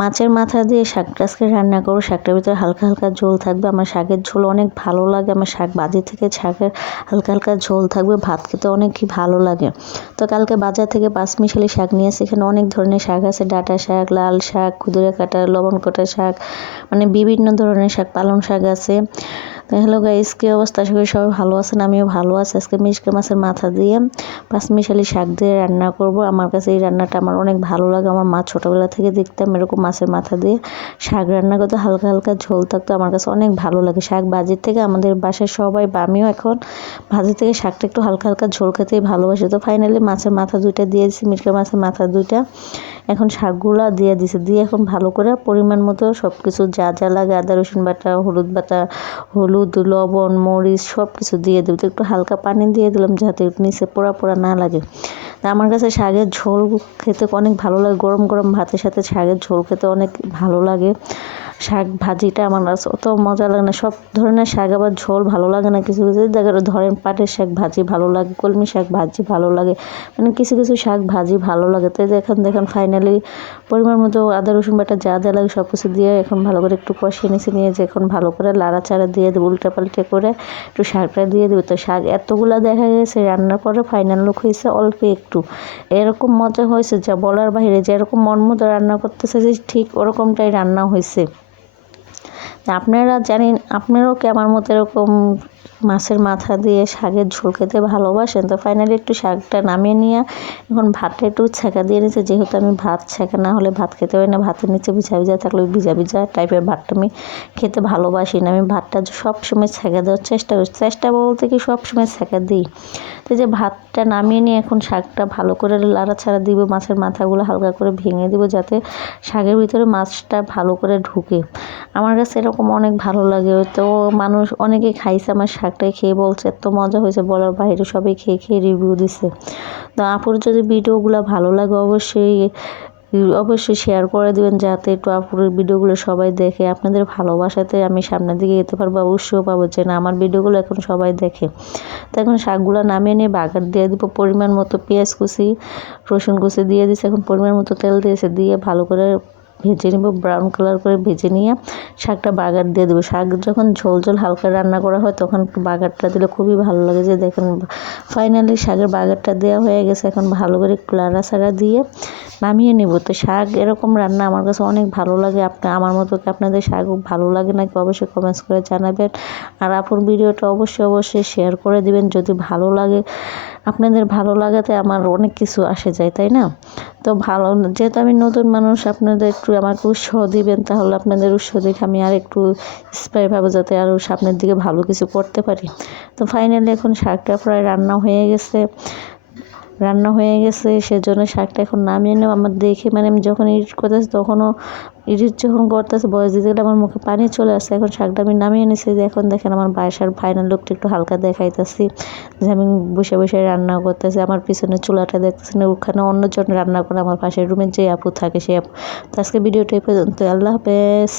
মাছের মাথা দিয়ে শাকটা আজকে রান্না করব শাকটার ভিতরে হালকা হালকা ঝোল থাকবে, আমার শাকের ঝোল অনেক ভালো লাগে, আমার শাক বাজার থেকে শাকের হালকা হালকা ঝোল থাকবে, ভাত খেতে অনেকই ভালো লাগে। তো কালকে বাজার থেকে পাঁচ মিশালি শাক নিয়ে এসে এখানে অনেক ধরনের শাক আছে, ডাটা শাক, লাল শাক খুদুরে কাটা, লবণ কাটা শাক মানে বিভিন্ন ধরনের শাক, পালং শাক আছে। হ্যালো গাইস কী অবস্থা, আশা করি সবাই ভালো আছেন, আমিও ভালো আছি। আজকে মিশকে মাছের মাথা দিয়ে পাঁচমিশালি শাক দিয়ে রান্না করব। আমার কাছে এই রান্নাটা আমার অনেক ভালো লাগে, আমার মা ছোটোবেলা থেকে দেখতাম এরকম মাছের মাথা দিয়ে শাক রান্না করতে, হালকা হালকা ঝোল থাকতো, আমার কাছে অনেক ভালো লাগে শাক। বাজির থেকে আমাদের বাসায় সবাই বা আমিও এখন ভাজি থেকে শাকটা একটু হালকা হালকা ঝোল খেতেই ভালোবাসি। তো ফাইনালি মাছের মাথা দুইটা দিয়ে দিচ্ছি মিটকা মাছের মাথা দুইটা। এখন শাকগুলো দিয়ে দিছে দিয়ে এখন ভালো করে পরিমাণ মতো সব কিছু যা যা লাগে, আদা, রসুন বাটা, হলুদ বাটা, হলুদ লবণ, মরিচ সব কিছু দিয়ে দেবো। একটু হালকা পানি দিয়ে দিলাম যাতে নিচে পোড়া পোড়া না লাগে। তা আমার কাছে শাকের ঝোল খেতে অনেক ভালো লাগে। গরম গরম ভাতের সাথে শাকের ঝোল খেতে অনেক ভালো লাগে। শাক ভাজিটা আমার কাছে অত মজা লাগে না। সব ধরনের শাক আবার ঝোল ভালো লাগে না কিছু কিছু। দেখা ধরেন পাটের শাক ভাজি ভালো লাগে, কলমি শাক ভাজি ভালো লাগে মানে কিছু কিছু শাক ভাজি ভালো লাগে। তো দেখেন দেখেন ফাইনালি পরিমাণ মতো আদা, রসুন বাটা যা যা লাগে সব কিছু দিয়ে এখন ভালো করে একটু কষিয়ে নিচে নিয়ে যে এখন ভালো করে লাড়া চাড়া দিয়ে দেবো উল্টা পাল্টে করে একটু শাকটা দিয়ে দেবো। তো শাক এতগুলা দেখা গেছে, রান্নার পরে ফাইনাল লুক হয়েছে অল্প একটু। এরকম মজা হয়েছে যা বলার বাইরে, যেরকম মন মতো রান্না করতেছে যে ঠিক ওরকমটাই রান্না হয়েছে। আপনারা জানেন, আপনারাও কি আমার মতো এরকম মাছের মাথা দিয়ে শাকের ঝোল খেতে ভালোবাসেন? তো ফাইনালি একটু শাকটা নামিয়ে নিয়ে এখন ভাতটা একটু ছেঁকা দিয়ে নিয়েছে যেহেতু আমি ভাত ছেঁকা না হলে ভাত খেতে পারি না, ভাতের নিচে ভিজা ভিজা থাকলে ওই ভিজা ভিজা টাইপের ভাতটা আমি খেতে ভালোবাসি না। আমি ভাতটা সবসময় ছেঁকা দেওয়ার চেষ্টা করি। চেষ্টা বলতে কি সবসময় ছেঁকা দিই। তো যে ভাতটা নামিয়ে নিয়ে এখন শাকটা ভালো করে ছাড়া দিব, মাছের মাথাগুলো হালকা করে ভেঙে দিব যাতে শাকের ভিতরে মাছটা ভালো করে ঢুকে। আমার কাছে এরকম অনেক ভালো লাগে। তো মানুষ অনেকে খাইছে আমার শাকটাই খেয়ে বলছে, এত মজা হয়েছে বলার বাইরে সবাই খেয়ে খেয়ে রিভিউ দিছে। তো আপুর যদি ভিডিওগুলো ভালো লাগে অবশ্যই অবশ্যই শেয়ার করে দিবেন যাতে একটু আপুরের ভিডিওগুলো সবাই দেখে। আপনাদের ভালোবাসাতে আমি সামনের দিকে যেতে পারব, অবশ্যই পাবো। যে না আমার ভিডিওগুলো এখন সবাই দেখে। তো এখন শাকগুলো নামিয়ে নিয়ে বাগার দিয়ে দিব, পরিমাণ মতো পেঁয়াজ কুচি, রসুন কুচি দিয়ে দিছে। এখন পরিমাণ মতো তেল দিয়েছে, দিয়ে ভালো করে ভেজে নেব ব্রাউন কালার করে ভেজে নিয়ে শাকটা বাগার দিয়ে দেবো। শাক যখন ঝোল ঝোল হালকা রান্না করা হয় তখন বাগারটা দিলে খুবই ভালো লাগে। যে দেখেন ফাইনালি শাকের বাগারটা দেওয়া হয়ে গেছে। এখন ভালো করে একটু লাড়াচাড়া দিয়ে নামিয়ে নেব। তো শাক এরকম রান্না আমার কাছে অনেক ভালো লাগে। আপনি, আমার মতো আপনাদের শাক ভালো লাগে নাকি অবশ্যই কমেন্টস করে জানাবেন। আর আপুর ভিডিওটা অবশ্যই অবশ্যই শেয়ার করে দিবেন। যদি ভালো লাগে আপনাদের ভালো লাগাতে আমার অনেক কিছু আসে যায়, তাই না? তো ভালো, যেহেতু আমি নতুন মানুষ, আপনাদের একটু আমাকে উৎসাহ দিবেন, তাহলে আপনাদের উৎসাহ দেখে আমি আর একটু স্প্রাই পাবো যাতে আরও সামনের দিকে ভালো কিছু করতে পারি। তো ফাইনালি এখন শাকটা প্রায় রান্না হয়ে গেছে। রান্না হয়ে গেছে, সেজন্য শাকটা এখন নামিয়ে নেব। আমার দেখে মানে আমি যখন এডিট করতেছি, তখনও এডিট যখন করতেছে, বয়স দিতে গেলে আমার মুখে পানি চলে আসছে এখন শাকটা আমি নামিয়ে নিয়েছি যে এখন দেখেন আমার বাসার ফাইনাল লুকটা একটু হালকা দেখাইতেছি, যে আমি বসে বসে রান্না করতেছি, আমার পিছনে চুলাটা দেখতেছি না ওখানে অন্যজন রান্না করে আমার পাশের রুমের যে আপু থাকে, সে আপু তো আজকে ভিডিওটা এই পর্যন্ত আল্লাহ হাফেজ।